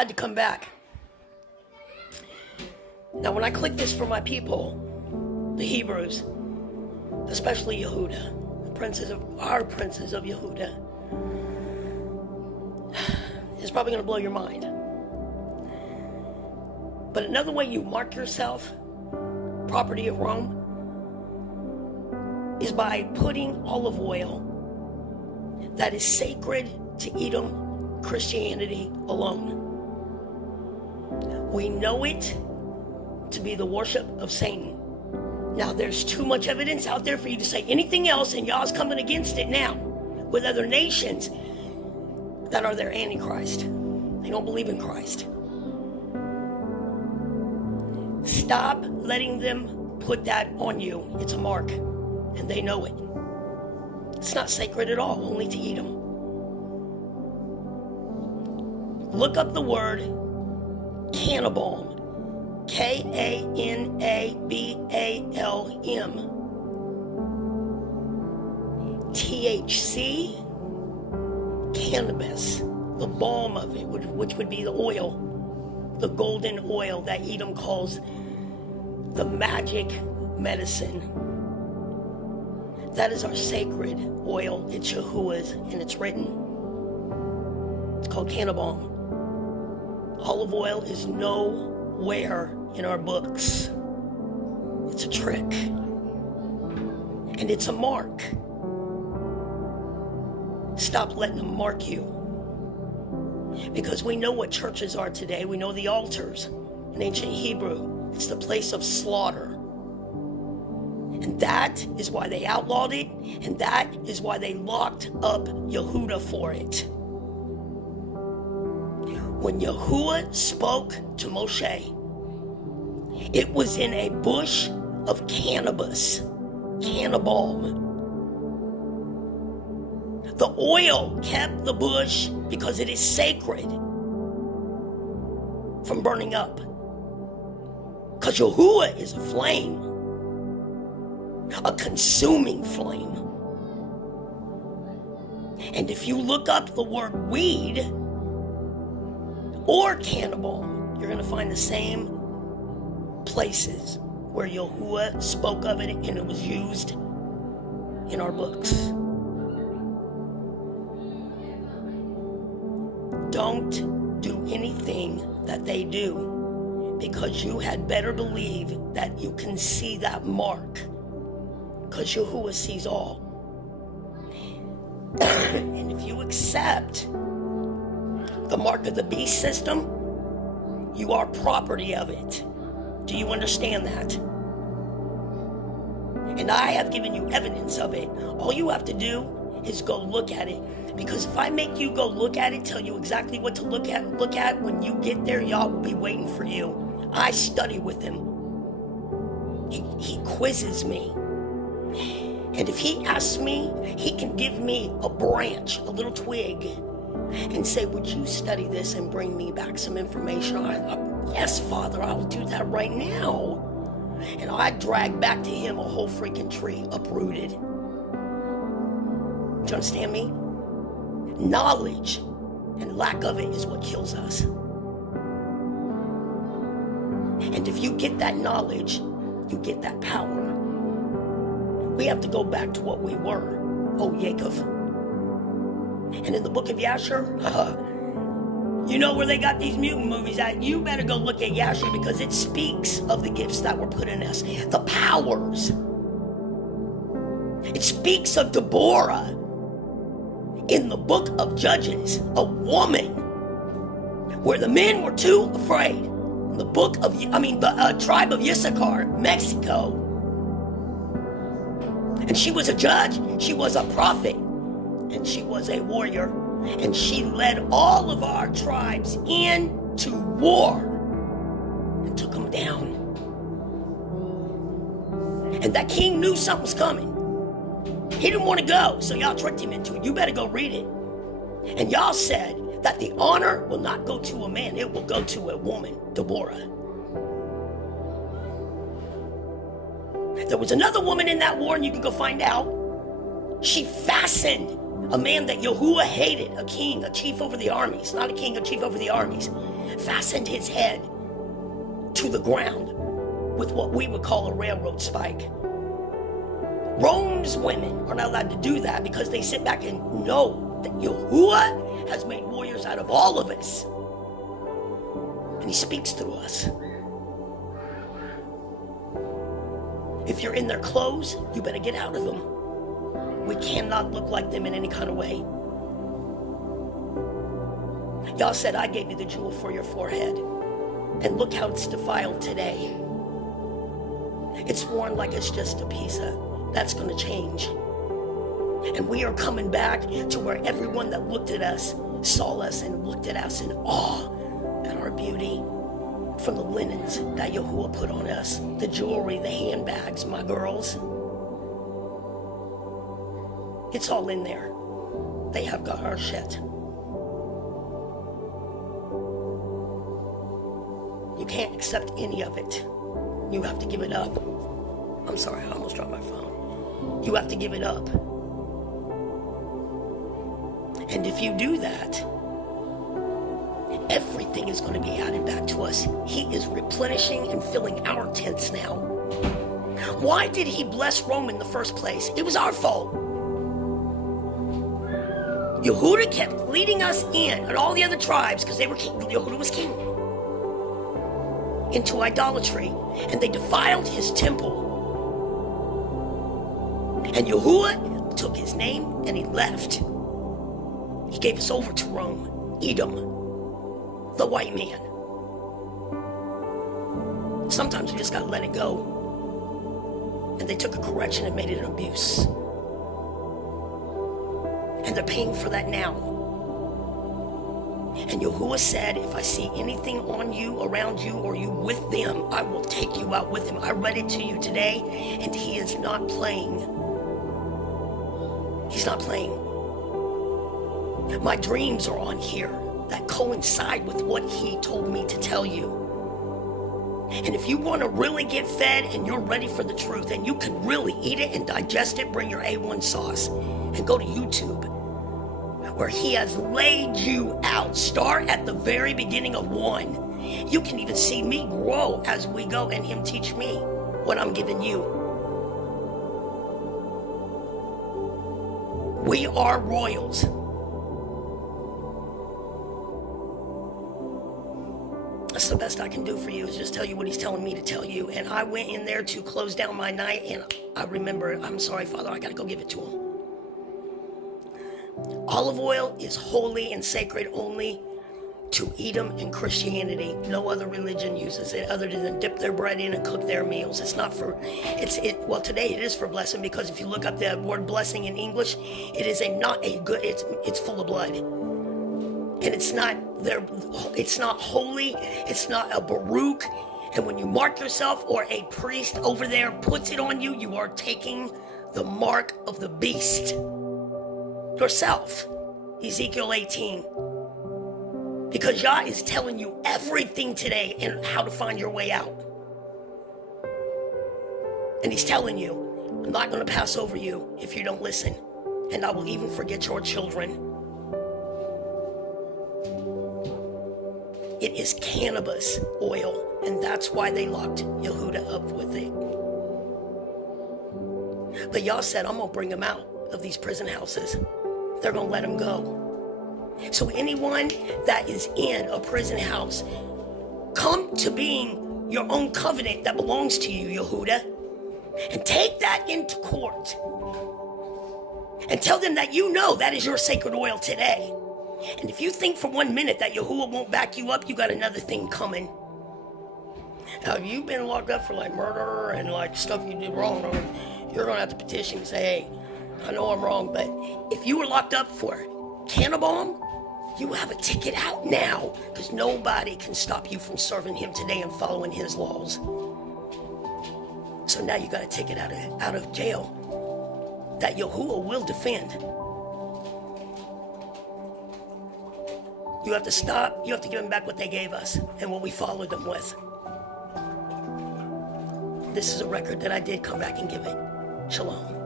had to come back. Now, when I click this for my people, the Hebrews, especially Yehuda, our princes of Yehuda, it's probably going to blow your mind. But another way you mark yourself property of Rome is by putting olive oil that is sacred to Edom Christianity alone. We know it to be the worship of Satan. Now, there's too much evidence out there for you to say anything else, and y'all's coming against it now with other nations that are their antichrist. They don't believe in Christ. Stop letting them put that on you. It's a mark, and they know it. It's not sacred at all, only to Edom. Look up the word cannibal. K-A-N-A-B-A-L-M. THC, cannabis, the balm of it, which would be the oil, the golden oil that Edom calls the magic medicine. That is our sacred oil. It's Yahuwah's, and it's written. It's called cannabis. Olive oil is nowhere in our books. It's a trick. And it's a mark. Stop letting them mark you. Because we know what churches are today. We know the altars in ancient Hebrew. It's the place of slaughter. And that is why they outlawed it. And that is why they locked up Yehuda for it. When Yahuwah spoke to Moshe, it was in a bush of cannabis, cannabis. The oil kept the bush because it is sacred from burning up. Because Yahuwah is a flame, a consuming flame. And if you look up the word weed or cannibal, you're going to find the same places where Yahuwah spoke of it and it was used in our books. Don't do anything that they do, because you had better believe that you can see that mark, because Yahuwah sees all. And if you accept the mark of the beast system, you are property of it. Do you understand that? And I have given you evidence of it. All you have to do is go look at it. Because if I make you go look at it, tell you exactly what to look at, when you get there, y'all will be waiting for you. I study with him. He quizzes me. And if he asks me, he can give me a branch, a little twig, and say, would you study this and bring me back some information? Yes, Father, I'll do that right now. And I drag back to him a whole freaking tree uprooted. Do you understand me? Knowledge and lack of it is what kills us. And if you get that knowledge, you get that power. We have to go back to what we were, Yaakov. And in the book of Yasher, you know where they got these mutant movies at? You better go look at Yasher, because it speaks of the gifts that were put in us, the powers. It speaks of Deborah in the book of Judges, a woman where the men were too afraid. In the the tribe of Issachar, Mexico. And she was a judge, she was a prophet, and she was a warrior. And she led all of our tribes into war and took them down. And that king knew something was coming. He didn't want to go, so y'all tricked him into it. You better go read it. And y'all said that the honor will not go to a man, it will go to a woman, Deborah. There was another woman in that war, and you can go find out. She fastened a man that Yahuwah hated, a king, a chief over the armies. Not a king, a chief over the armies. fastened his head to the ground with what we would call a railroad spike. Rome's women are not allowed to do that because they sit back and know that Yahuwah has made warriors out of all of us. And he speaks through us. If you're in their clothes, you better get out of them. We cannot look like them in any kind of way. Y'all said I gave you the jewel for your forehead. And look how it's defiled today. It's worn like it's just a piece of. That's going to change. And we are coming back to where everyone that looked at us saw us and looked at us in awe at our beauty. From the linens that Yahuwah put on us, the jewelry, the handbags, my girls. It's all in there. They have got our shit. You can't accept any of it. You have to give it up. I'm sorry, I almost dropped my phone. You have to give it up. And if you do that, everything is going to be added back to us. He is replenishing and filling our tents now. Why did he bless Rome in the first place? It was our fault. Yehuda kept leading us in, and all the other tribes, because they were king. Yehuda was king, into idolatry, and they defiled his temple. And Yahuwah took his name and he left. He gave us over to Rome, Edom, the white man. Sometimes we just gotta let it go. And they took a correction and made it an abuse. And they're paying for that now. And Yahuwah said, if I see anything on you, around you, or you with them, I will take you out with him. I read it to you today, and he is not playing. He's not playing. My dreams are on here that coincide with what he told me to tell you. And if you want to really get fed and you're ready for the truth and you can really eat it and digest it, bring your A1 sauce and go to YouTube, where he has laid you out. Start at the very beginning of 1. You can even see me grow as we go and him teach me what I'm giving you. We are royals. That's the best I can do for you, is just tell you what he's telling me to tell you. And I went in there to close down my night, and I remember, I'm sorry, Father, I got to go give it to him. Olive oil is holy and sacred only to Edom and Christianity. No other religion uses it other than dip their bread in and cook their meals. It's not for, well, today it is for blessing, because if you look up the word blessing in English, it is not a good, it's full of blood. And it's not holy, it's not a Baruch. And when you mark yourself, or a priest over there puts it on you, you are taking the mark of the beast. Yourself. Ezekiel 18. Because Yah is telling you everything today and how to find your way out. And he's telling you, I'm not going to pass over you if you don't listen. And I will even forget your children. It is cannabis oil, and that's why they locked Yehuda up with it. But Yah said, I'm going to bring them out of these prison houses. They're going to let them go. So anyone that is in a prison house, come to being your own covenant that belongs to you, Yehuda, and take that into court. And tell them that you know that is your sacred oil today. And if you think for 1 minute that Yahuwah won't back you up, you got another thing coming. Now, if you've been locked up for like murder and like stuff you did wrong, you're going to have to petition and say, hey, I know I'm wrong, but if you were locked up for cannabis, you have a ticket out now, because nobody can stop you from serving him today and following his laws. So now you got a ticket out of jail that Yahuwah will defend. You have to stop. You have to give them back what they gave us and what we followed them with. This is a record that I did come back and give it. Shalom.